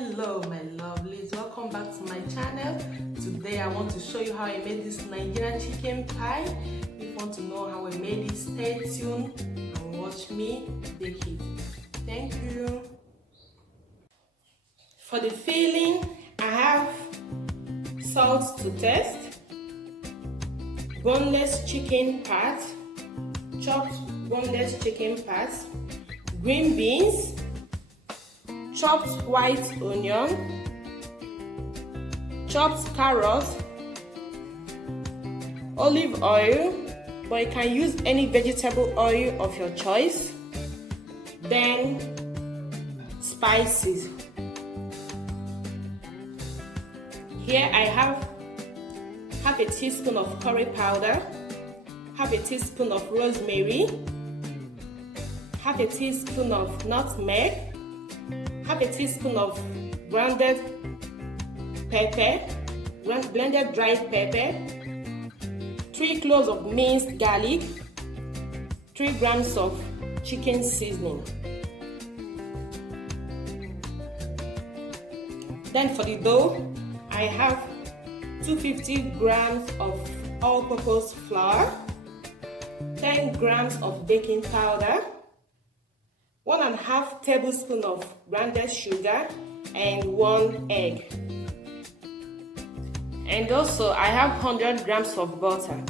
Hello my lovelies, welcome back to my channel. Today I want to show you how I made this Nigerian chicken pie. If you want to know how I made it, stay tuned and watch me bake it. Thank you. For the filling, I have salt to taste, boneless chicken part, chopped boneless chicken parts, green beans, chopped white onion, chopped carrots, olive oil, but you can use any vegetable oil of your choice, then spices. Here I have half a teaspoon of curry powder, half a teaspoon of rosemary, half a teaspoon of nutmeg, half a teaspoon of grounded pepper, blended dried pepper, 3 cloves of minced garlic, 3 grams of chicken seasoning. Then for the dough, I have 250 grams of all-purpose flour, 10 grams of baking powder, 1.5 tablespoons of grounded sugar, and 1 egg. And also I have 100 grams of butter.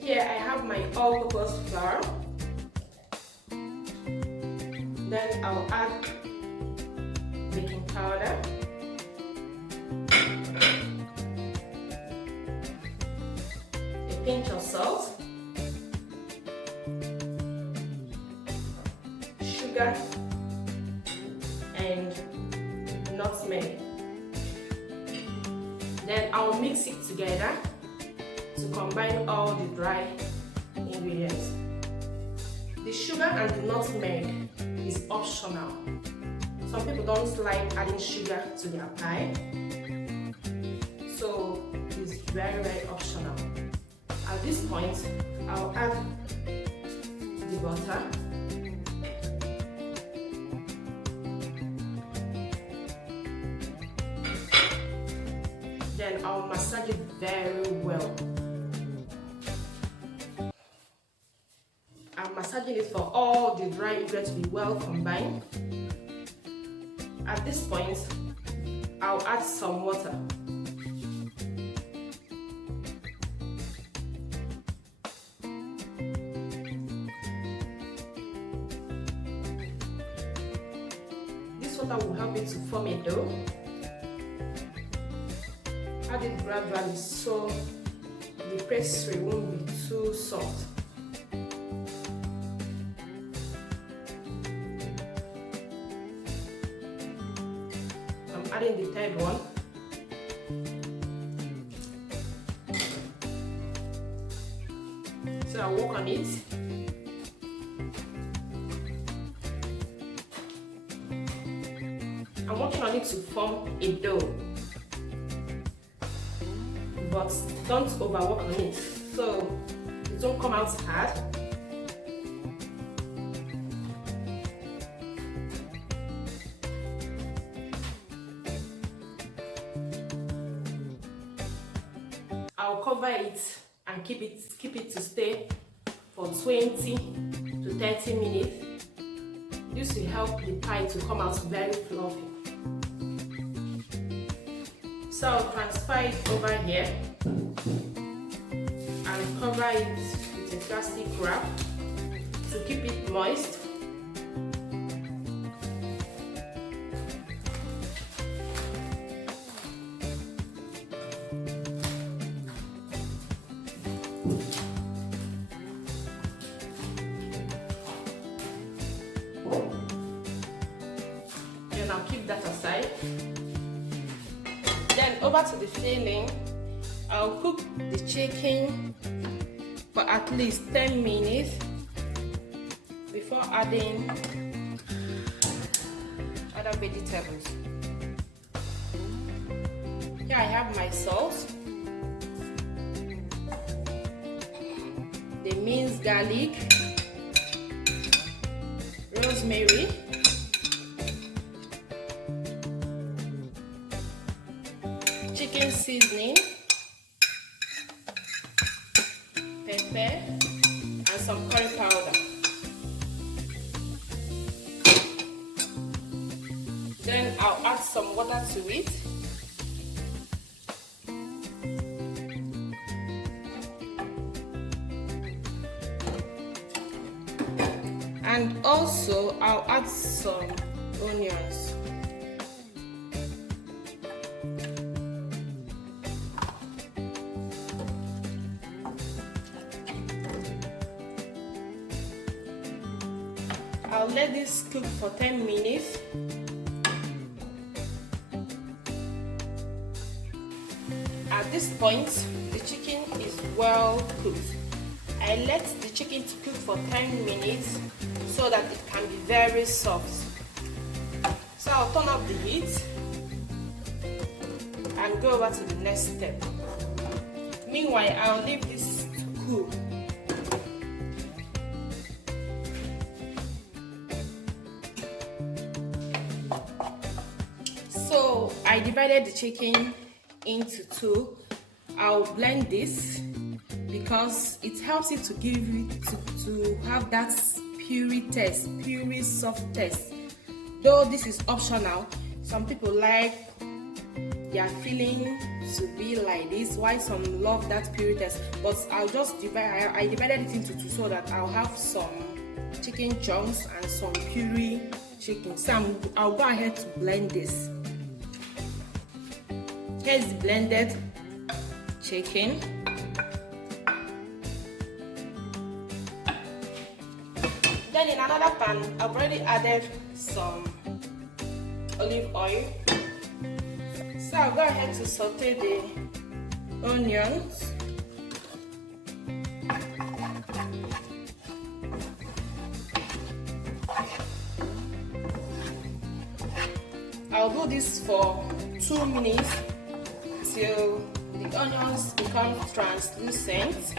Here I have my all-purpose flour. Then I'll add baking powder, a pinch of salt, sugar, and nutmeg. Then I'll mix it together to combine all the dry ingredients. The sugar and the nutmeg is optional. Some people don't like adding sugar to their pie, so it's very optional. At this point, I'll add the butter, then I'll massage it very well. I'm massaging it for all the dry ingredients to be well combined. At this point, I'll add some water. This water will help it to form a dough. Add it gradually so the pastry won't be too soft. I'm adding the third one. So I'll work on it. I'm working on it to form a dough, but don't overwork on it so it don't come out hard. I'll cover it and keep it to stay for 20 to 30 minutes. This will help the pie to come out very fluffy. So I'll transfer it over here and cover it with a plastic wrap to keep it moist. Then I'll keep that aside. Then over to the filling, I'll cook the chicken for at least 10 minutes before adding other vegetables. Here I have my sauce, the minced garlic, rosemary, chicken seasoning, pepper, and some curry powder. Then I'll add some water to it. And also I'll add some onions. I'll let this cook for 10 minutes. At this point, the chicken is well cooked. I let the chicken to cook for 10 minutes so that it can be very soft. So I'll turn up the heat and go over to the next step. Meanwhile, I'll leave this to cool. So I divided the chicken into two. I'll blend this because it helps it to give it to have that puree soft taste. Though this is optional, some people like their filling to be like this, while some love that puree taste. But I'll just I divided it into two so that I'll have some chicken chunks and some puree chicken. So I'll go ahead to blend this. Here's the blended chicken. Then in another pan, I've already added some olive oil. So I'll go ahead to saute the onions. I'll do this for 2 minutes till the onions become translucent.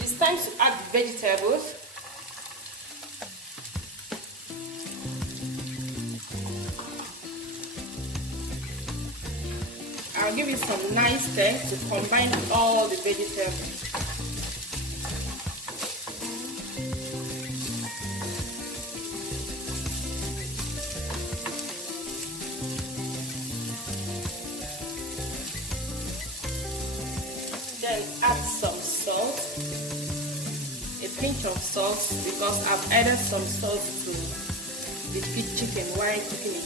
It's time to add the vegetables. I'll give it some nice stir to combine all the vegetables. Then add some salt, a pinch of salt, because I've added some salt to the chicken while cooking it.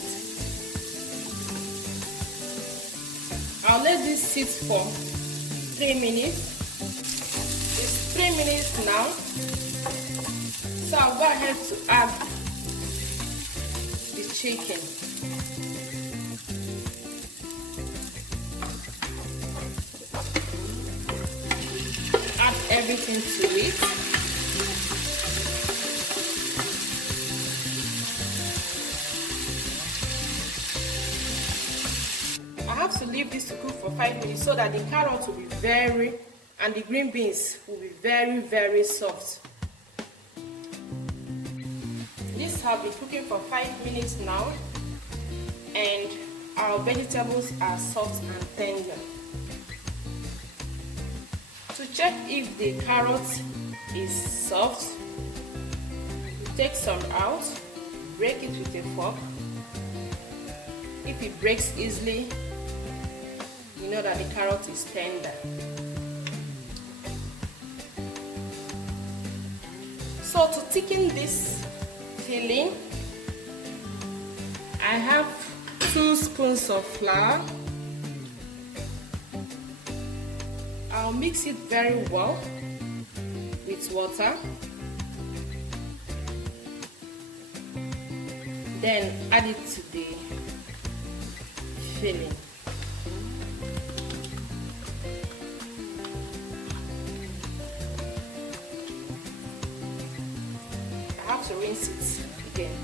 I'll let this sit for 3 minutes. It's 3 minutes now, so I'll go ahead to add the chicken. Everything to it. I have to leave this to cook for 5 minutes so that the carrots will be and the green beans will be very soft. This has been cooking for 5 minutes now, and our vegetables are soft and tender. To check if the carrot is soft, take some out, break it with a fork. If it breaks easily, you know that the carrot is tender. So to thicken this filling, I have 2 spoons of flour. I'll mix it very well with water. Then add it to the filling. I have to rinse it again.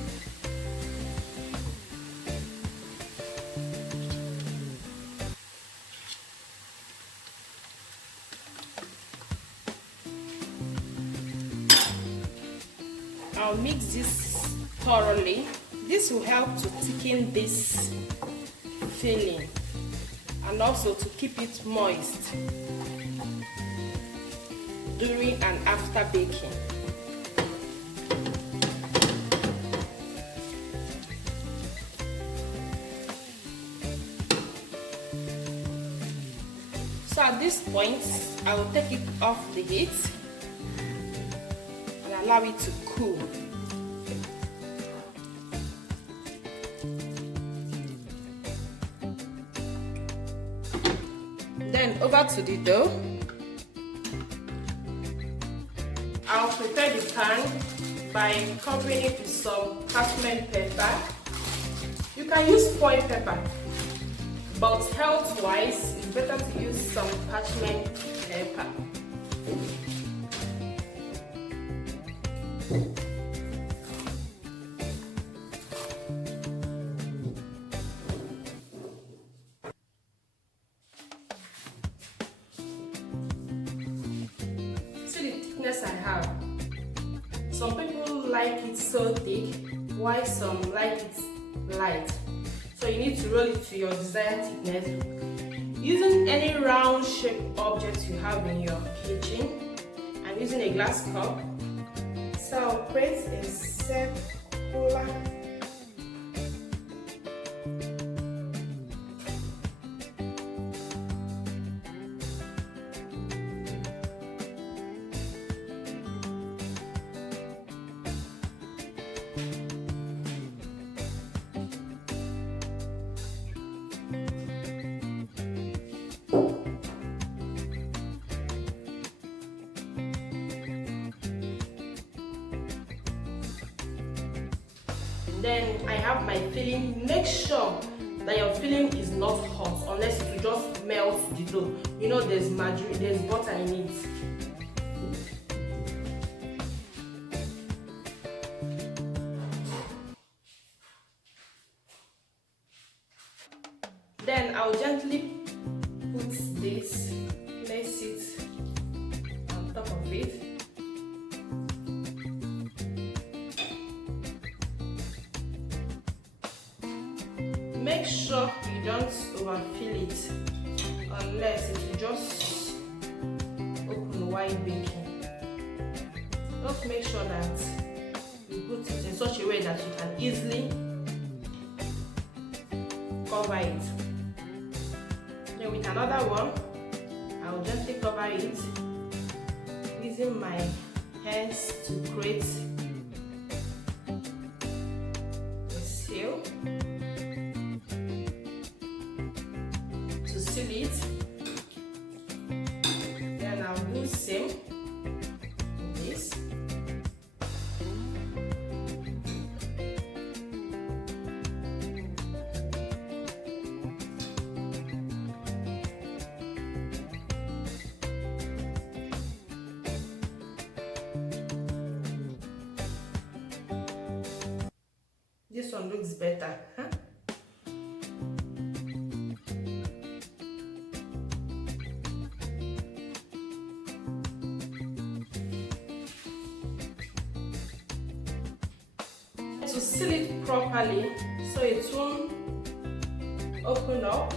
I'll mix this thoroughly. This will help to thicken this filling and also to keep it moist during and after baking. So at this point, I will take it off the heat and allow it to cool. Then over to the dough. I'll prepare the pan by covering it with some parchment paper. You can use foil paper, but health-wise, it's better to use some parchment paper. See the thickness I have. Some people like it so thick, while some like it light. So you need to roll it to your desired thickness using any round shaped object you have in your kitchen. I'm using a glass cup, so I'll create a circular Then I have my filling. Make sure that your filling is not hot, unless it will just melt the dough. You know there's margarine, there's butter in it. Then I'll gently put this, place it on top of it. Make sure you don't overfill it, unless it will just open wide baking. Just make sure that you put it in such a way that you can easily cover it. Then with another one, I will gently cover it using my hands to create a seal. Seal it. Then I'll do the same with this. This one looks better, huh? To seal it properly so it won't open up,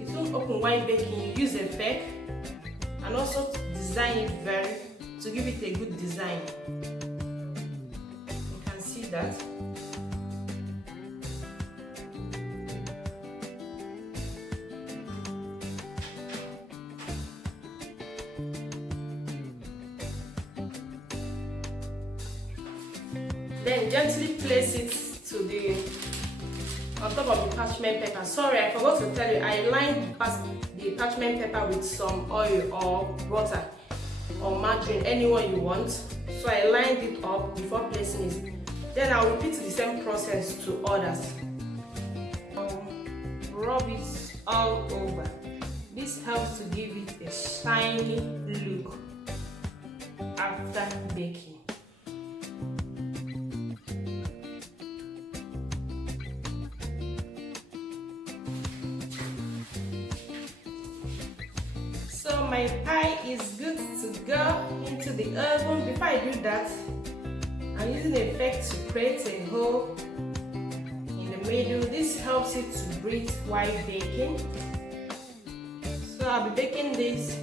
it won't open while baking, you use a peg and also to design it to give it a good design. You can see that. Then gently place it on top of the parchment paper. Sorry, I forgot to tell you, I lined the parchment paper with some oil or butter or margarine, anyone you want. So I lined it up before placing it. Then I'll repeat the same process to others. Rub it all over. This helps to give it a shiny look after baking. So my pie is good to go into the oven. Before I do that, I'm using the effect to create a hole in the middle. This helps it to breathe while baking. So I'll be baking this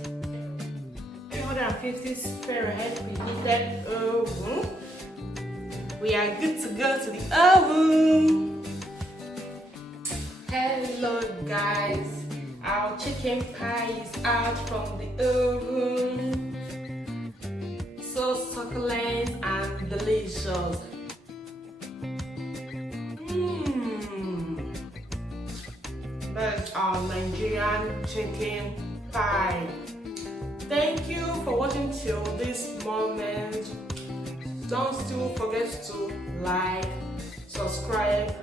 350 Fahrenheit preheated oven. We are good to go to the oven. Hello guys, our chicken pie is out from the oven. So succulent and delicious. That's our Nigerian chicken pie. Thank you for watching till this moment. Don't still forget to like, subscribe